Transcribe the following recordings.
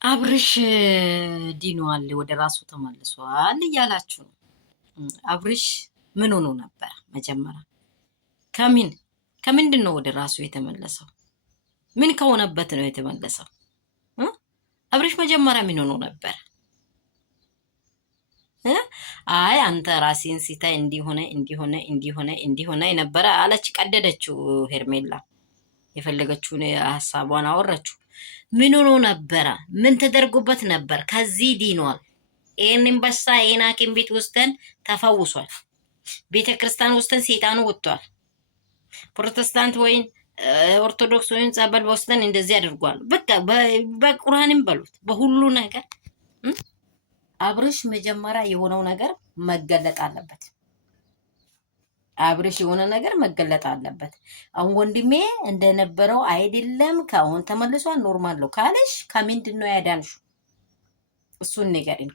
አብርሽ ዲኗል ወደ ራሱ ተመልሷል እያላችሁ ነው። አብርሽ ምን ሆኖ ነበር? መጀመሪያ ከምን ከምንድን ነው ወደ ራሱ የተመለሰው? ምን ከሆነበት ነው የተመለሰው? አብርሽ መጀመሪያ ምን ሆኖ ነበር? አይ አንተ ራሴን ሲታይ እንዲሆነ የነበረ አለች። ቀደደችው ሄርሜላ የፈለገችውን ሀሳቧን አወራችሁ። ምን ሆኖ ነበረ? ምን ተደርጎበት ነበር? ከዚህ ዲኗል። ይህንን በሳ ይህን ሐኪም ቤት ውስጠን ተፈውሷል። ቤተ ክርስቲያን ውስጠን ሴጣኑ ወጥቷል። ፕሮቴስታንት ወይን ኦርቶዶክስ ወይን ጸበል በውስጠን እንደዚህ አድርጓል። በቃ በቁርአንም በሉት በሁሉ ነገር አብርሽ መጀመሪያ የሆነው ነገር መገለጥ አለበት። አብርሽ የሆነ ነገር መገለጥ አለበት። አሁን ወንድሜ እንደነበረው አይደለም፣ ከአሁን ተመልሷል፣ ኖርማል ነው ካለሽ ከምንድን ነው ያዳንሹ? እሱን ንገሪን።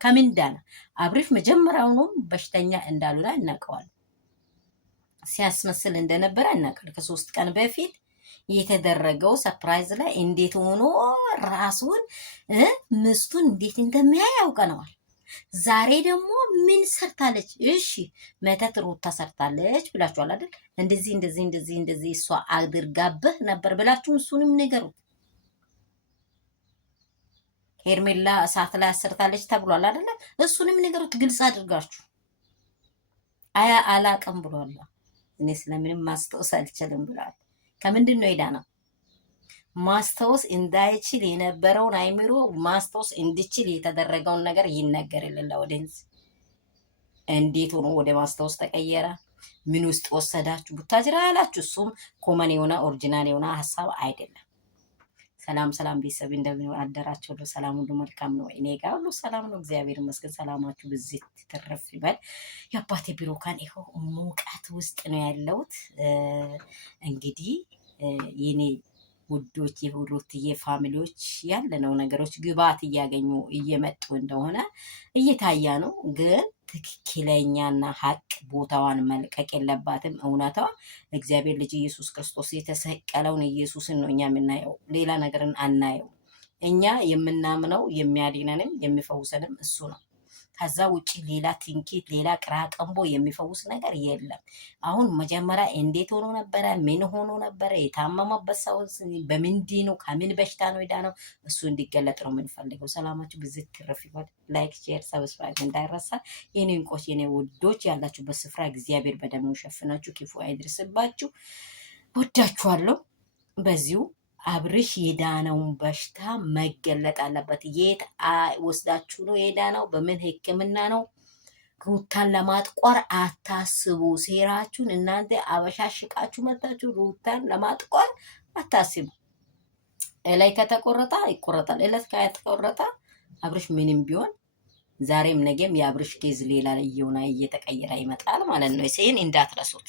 ከምን ዳነ? አብርሽ መጀመሪያውኑ በሽተኛ እንዳሉላ እናውቀዋለን። ሲያስመስል እንደነበረ እናውቃለን። ከ3 ቀን በፊት የተደረገው ሰርፕራይዝ ላይ እንዴት ሆኖ ራሱን ምስቱን እንዴት እንደሚያይ ያውቀነዋል። ዛሬ ደግሞ ምን ሰርታለች? እሺ መተት ሩታ ሰርታለች ብላችኋል አይደል? እንደዚህ እሷ አድርጋብህ ነበር ብላችሁ እሱንም ንገሩት። ሄርሜላ እሳት ላይ አሰርታለች ተብሏል አይደለ? እሱንም ንገሩት ግልጽ አድርጋችሁ። አላቅም ብሏል። እኔ ስለምንም ማስታወስ አልችልም ብሏል። ከምንድን ነው የዳነው? ማስታወስ እንዳይችል የነበረውን አይምሮ ማስታወስ እንዲችል የተደረገውን ነገር ይነገርልን ለኦዲየንስ። እንዴት ሆኖ ወደ ማስታወስ ተቀየረ? ምን ውስጥ ወሰዳችሁ? ቡታጅራ ያላችሁ እሱም ኮመን የሆነ ኦሪጂናል የሆነ ሀሳብ አይደለም። ሰላም ቤተሰብ እንደምን አደራችሁ? ሰላም ሁሉ መልካም ነው። እኔ ጋር ሁሉ ሰላም ነው፣ እግዚአብሔር ይመስገን። ሰላማችሁ ብዝት ትተረፍ ይበል። የአባቴ ቢሮ ካን ይኸው ሙቀት ውስጥ ነው ያለሁት። እንግዲህ የኔ ውዶች የሩትዬ ፋሚሊዎች ያለነው ነገሮች ግባት እያገኙ እየመጡ እንደሆነ እየታያ ነው። ግን ትክክለኛና ሀቅ ቦታዋን መልቀቅ የለባትም። እውነታዋ እግዚአብሔር ልጅ ኢየሱስ ክርስቶስ የተሰቀለውን ኢየሱስን ነው እኛ የምናየው፣ ሌላ ነገርን አናየው። እኛ የምናምነው የሚያድነንም የሚፈውሰንም እሱ ነው። ከዛ ውጪ ሌላ ትንኪት ሌላ ቅራቀንቦ የሚፈውስ ነገር የለም። አሁን መጀመሪያ እንዴት ሆኖ ነበረ? ምን ሆኖ ነበረ? የታመመበት ሰው በምንድን ነው? ከምን በሽታ ነው የዳነው? እሱ እንዲገለጥ ነው የምንፈልገው። ሰላማችሁ ብዝት ትረፍ ይበል። ላይክ፣ ሼር፣ ሰብስክራይብ እንዳይረሳ። የኔ እንቆች የኔ ውዶች ያላችሁበት ስፍራ እግዚአብሔር በደሙ ሸፍናችሁ ክፉ አይድርስባችሁ። ወዳችኋለሁ። በዚሁ አብርሽ የዳነውን በሽታ መገለጥ አለበት። የት ወስዳችሁ ነው የዳነው? በምን ሕክምና ነው? ሩታን ለማጥቆር አታስቡ። ሴራችሁን እናንተ አበሻሽቃችሁ መጣችሁ። ሩታን ለማጥቆር አታስቡ። ላይ ከተቆረጠ ይቆረጣል። እለት ከተቆረጠ አብርሽ ምንም ቢሆን ዛሬም ነገም የአብርሽ ኬዝ ሌላ እየሆነ እየተቀየረ ይመጣል ማለት ነው። ይሄን እንዳትረሱት።